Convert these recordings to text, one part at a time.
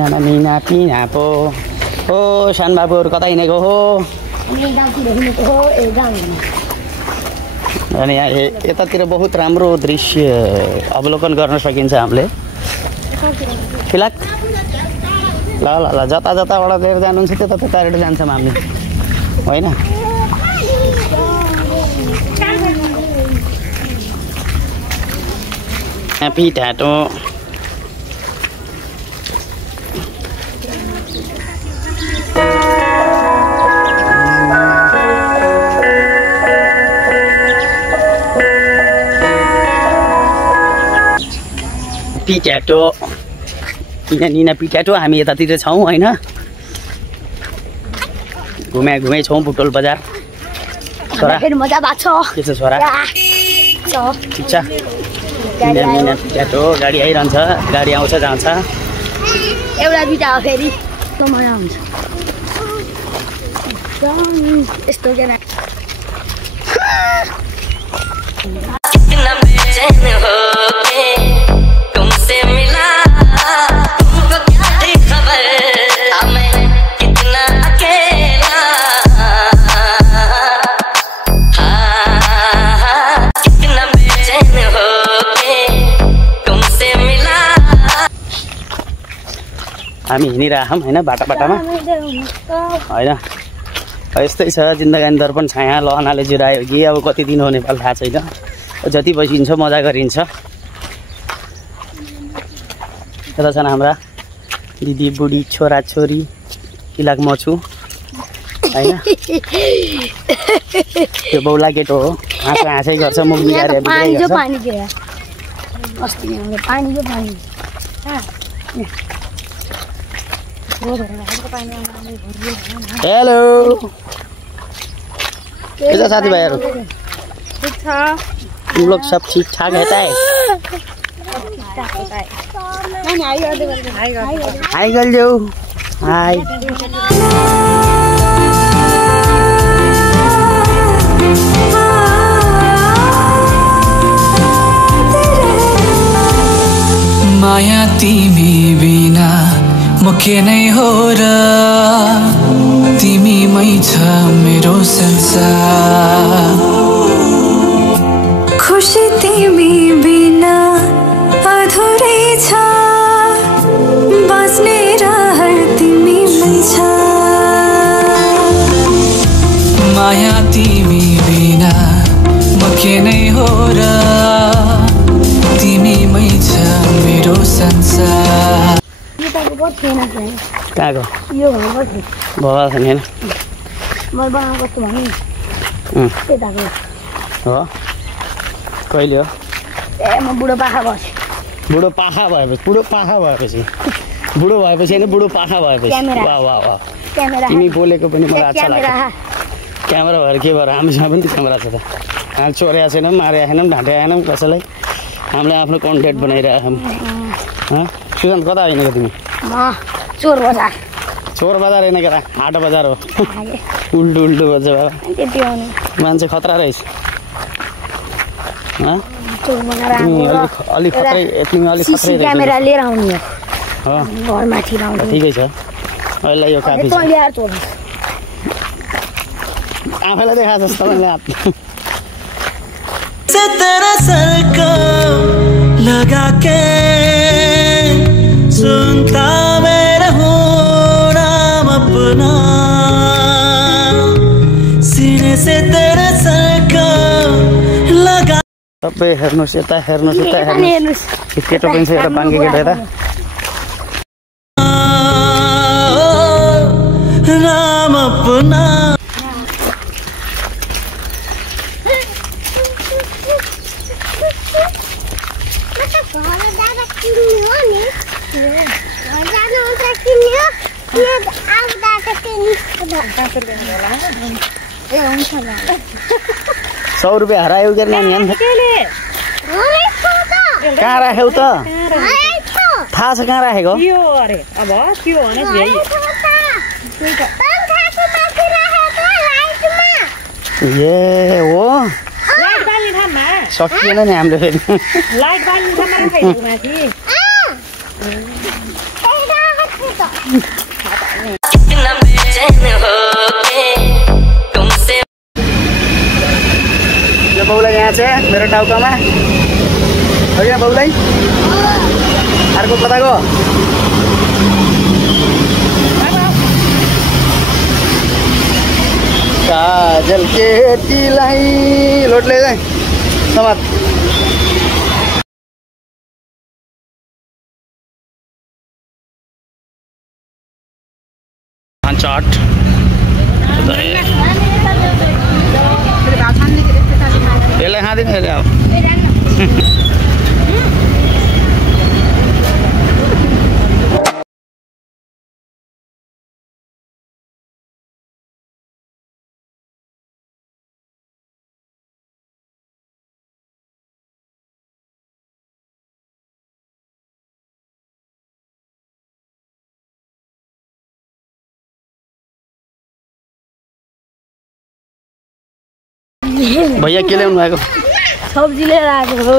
मिना मिना पिना पो हो सान बाबुहरु कता हिँडेको हो अनि यहाँ यतातिर बहुत राम्रो दृश्य अवलोकन गर्न सकिन्छ हामीले फिलहाल ल ल ल जता जताबाट लिएर जानुहुन्छ त्यता त्यताबाट जान्छौँ हामी होइन ह्यापी ट्याटो पिट्याटो निना पिट्याटो हामी यतातिर छौँ होइन घुमे छौँ बुटोल बजार छोरा मजा भएको छ के छ छोरा ठिक छ निना पिट्याटो गाडी आइरहन्छ गाडी आउँछ जान्छ एउटा बिटा हो फेरि त्यो मजा हुन्छ यस्तो के हामी हिँडिरहेछौँ होइन बाटामा होइन यस्तै छ जिन्दगानी दर्पण छाया लहनाले जुरायो कि अब कति दिन हो नेपाल थाहा छैन जति बसिन्छ मजा गरिन्छ यता छन् हाम्रा दिदी बुढी छोरा छोरी इलाक म छु होइन त्यो बौला केटो हो हाँसै गर्छ मुख बिगाएर हेलो कैसा साथी भाइहरू ठीक छ तुम लोग सब ठीक ठाक है ताई हाय कर जाओ हाय माया तिमी बिना मुखे नै हो र तिमीमै छ मेरो संसार खुशी तिमी बिना अधुरै छ बस्ने रहर तिमीमै छ माया तिमी बिना मुखे नै हो र तिमीमै छ मेरो संसार कहाँको यो घरको थियो भवा छ नि होइन मैले बनाएको कस्तो भने त्यताको हो कहिले हो ए म बुढो पाखा बसेँ बुढो पाखा भएपछि बुढो भएपछि होइन बुढो पाखा भएपछि वाह वाह वाह तिमी बोलेको पनि मलाई अच्छा लाग्छ क्यामेरा भएर के भएर हामीसँग पनि त्यो क्यामेरा छ त हामी चोरेको छैनौँ मारेको छैनौँ ढाँटेको छैनौँ कसैलाई हामीले आफ्नो कन्टेन्ट बनाइरहेको छौँ सुशान्त कता हिँडेको तिमी चोर बजार होइन केटा हाट बजार हो उल्टो बज्छ बाबा मान्छे खतरा रहेछ अलिक खतरै क्यामेरा लिएर आउने हो घरमाथि ठिकै छ अहिले यो काफी छ आफैलाई देखा जस्तो लगा के सुनता मैं रहूं नाम अपना सीने से तेरे सर को लगा सबै हेर्नुस् यता हेर्नुस् केटो पनि छ एउटा बाङ्गे केटो यता नाम अपना ₹100 हरायो के नानी अन्त कहाँ राख्यौ त थाहा छ कहाँ राखेको ए हो सकिएन नि हाम्रो फेरि यो बाउलाई यहाँ चाहिँ मेरो टाउकामा हो क्या बाउलाई अर्को कताको काजल केटीलाई लोटले चाहिँ समात चाट यसलाई खाँदैन अहिले अब भैया के ल्याउनु भएको सब्जी लिएर आएको हो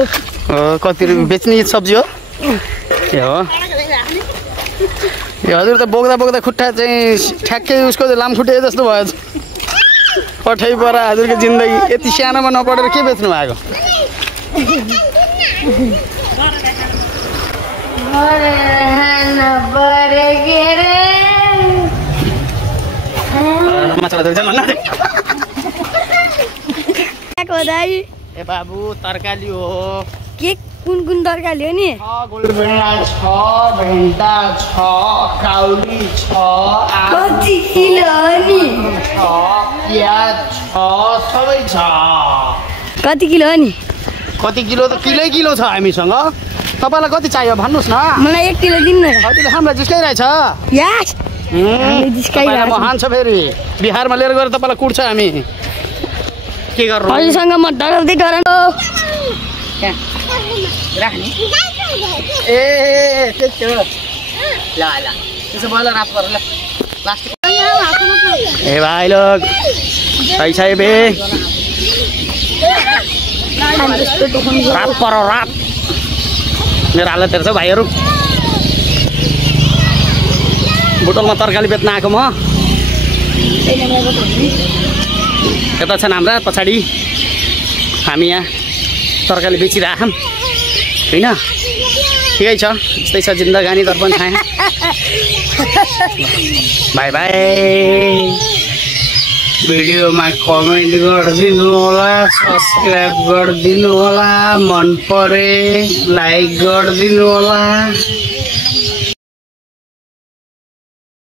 कति रुपियाँ बेच्ने सब्जी हो ए हो ए हजुर त बोक्दा बोक्दा खुट्टा चाहिँ ठ्याक्कै उसको लामखुट्टे जस्तो भयो पठै परा हजुरको जिन्दगी यति सानोमा नपढेर के बेच्नु भएको ए बाबु तरकारी हो के कुन तरकारी हो नि गोलभेडा छ भेन्टा छ काउली छ कति किलो हो नि छ प्याज छ सबै छ कति किलो हो नि कति किलो त किलो छ हामीसँग तपाईँलाई कति चाहियो भन्नुहोस् न मलाई 1 किलो दिनु न कतिले हामीलाई जिस्काइरहेछ यस म हान्छ फेरि बिहारमा लिएर गएर तपाईँलाई कुट्छ हामी के गर्नु हजुरसँग म डराउँदै डराउँदै राख्ने ए त्यस्तो ल ल त्यसो भयो ल रात पर ल प्लास्टिक ए भाइ लोग पैसा बे रात पर रात मेरो हालत हेर्छ भाइहरू बोतलमा तरकारी बेच्न आएको म यता छन् हाम्रा पछाडि हामी यहाँ तरकारी बेचिरहेछौँ होइन ठिकै छ यस्तै छ जिन्दगानी दर्पण छाया बाई बाई भिडियोमा कमेन्ट गरिदिनु होला सब्सक्राइब गरिदिनु होला मन परे लाइक गरिदिनु होला